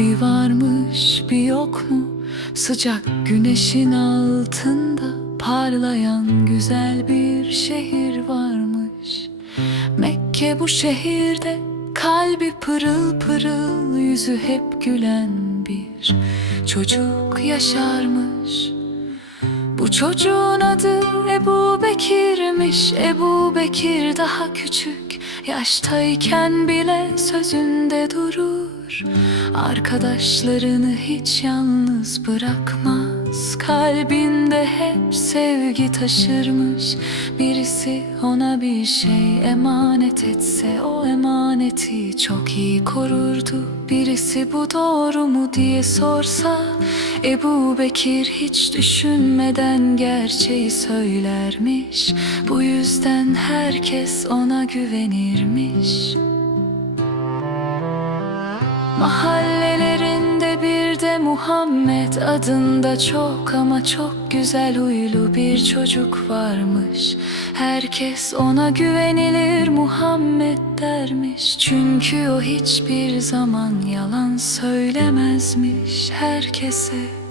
varmış bir yok mu? Sıcak güneşin altında Parlayan güzel bir şehir varmış. Mekke bu şehirde Kalbi pırıl pırıl Yüzü hep gülen bir Çocuk yaşarmış. Bu çocuğun adı Ebu Bekir'miş. Ebu Bekir daha küçük Yaştayken bile sözünde durur Arkadaşlarını hiç yalnız bırakmaz. Kalbinde hep sevgi taşırmış. Birisi ona bir şey emanet etse O emaneti çok iyi korurdu. Birisi bu doğru mu diye sorsa Ebu Bekir hiç düşünmeden gerçeği söylermiş. Bu yüzden herkes ona güvenirmiş Mahallelerinde bir de Muhammed adında çok ama çok güzel huylu bir çocuk varmış. Herkes ona güvenilir Muhammed dermiş. Çünkü o hiçbir zaman yalan söylemezmiş herkese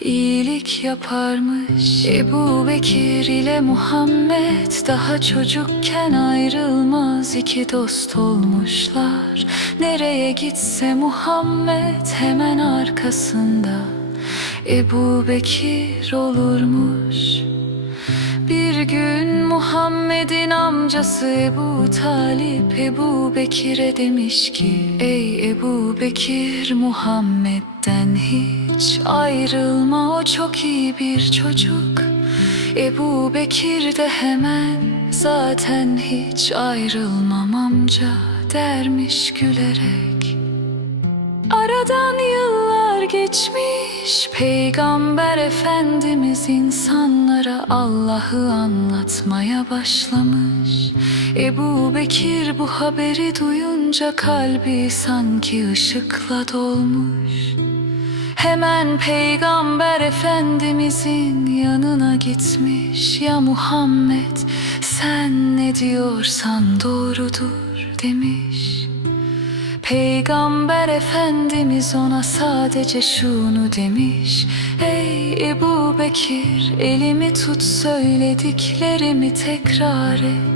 İyilik yaparmış. Ebu Bekir ile Muhammed Daha çocukken ayrılmaz. İki dost olmuşlar. Nereye gitse Muhammed hemen arkasında. Ebu Bekir olurmuş. Bir gün Muhammed'in amcası Ebu Talip Ebu Bekir'e demiş ki Ey Ebu Bekir Muhammed'den hiç ayrılma o çok iyi bir çocuk. Ebu Bekir de hemen zaten hiç ayrılmam amca dermiş gülerek. Aradan yıllar geçmiş Peygamber Efendimiz insanlara Allah'ı anlatmaya başlamış. Ebu Bekir bu haberi duyunca kalbi sanki ışıkla dolmuş Hemen Peygamber Efendimizin yanına gitmiş. Ya Muhammed sen ne diyorsan doğrudur demiş. Peygamber Efendimiz ona sadece şunu demiş. Ey Ebu Bekir elimi tut söylediklerimi tekrar et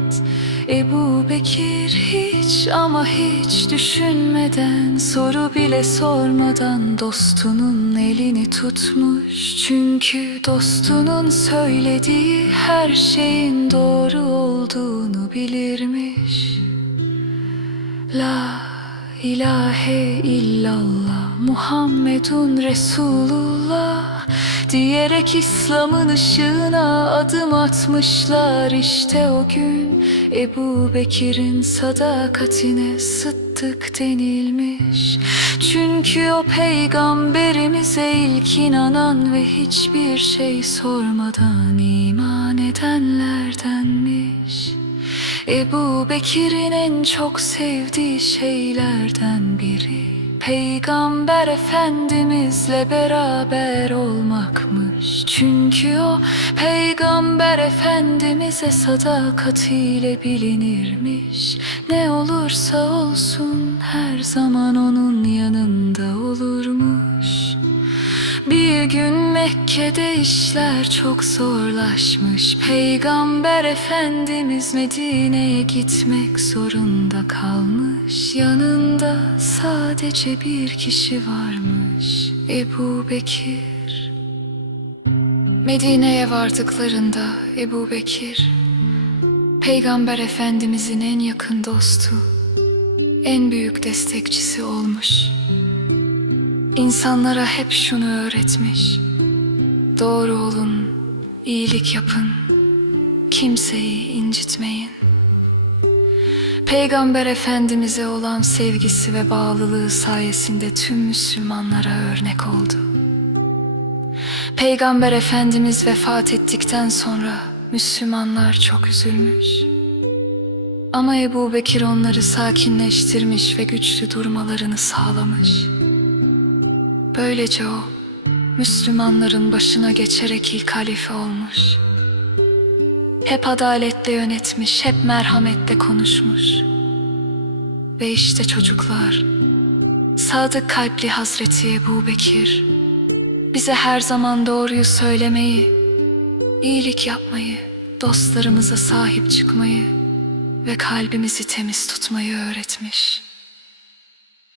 Ebu Bekir hiç ama hiç düşünmeden Soru bile sormadan dostunun elini tutmuş. Çünkü dostunun söylediği her şeyin doğru olduğunu bilirmiş. La ilahe illallah Muhammedun Resulullah Diyerek İslam'ın ışığına adım atmışlar işte o gün Ebu Bekir'in sadakatine sıddık denilmiş. Çünkü o peygamberimize ilk inanan ve hiçbir şey sormadan iman edenlerdenmiş. Ebu Bekir'in en çok sevdiği şeylerden biri Peygamber Efendimizle beraber olmakmış Çünkü o Peygamber Efendimiz'e sadakatiyle bilinirmiş. Ne olursa olsun her zaman onun yanında olurmuş. Bir gün Mekke'de işler çok zorlaşmış. Peygamber Efendimiz Medine'ye gitmek zorunda kalmış. Yanında sadece bir kişi varmış Ebu Bekir Medine'ye vardıklarında Ebu Bekir Peygamber Efendimizin en yakın dostu En büyük destekçisi olmuş İnsanlara hep şunu öğretmiş. Doğru olun, iyilik yapın, kimseyi incitmeyin. Peygamber Efendimiz'e olan sevgisi ve bağlılığı sayesinde tüm Müslümanlara örnek oldu. Peygamber Efendimiz vefat ettikten sonra Müslümanlar çok üzülmüş. Ama Ebu Bekir onları sakinleştirmiş ve güçlü durmalarını sağlamış. Böylece o Müslümanların başına geçerek ilk halife olmuş. Hep adaletle yönetmiş, hep merhametle konuşmuş. Ve işte çocuklar Sadık kalpli Hazreti Ebu Bekir bize her zaman doğruyu söylemeyi, iyilik yapmayı, dostlarımıza sahip çıkmayı ve kalbimizi temiz tutmayı öğretmiş.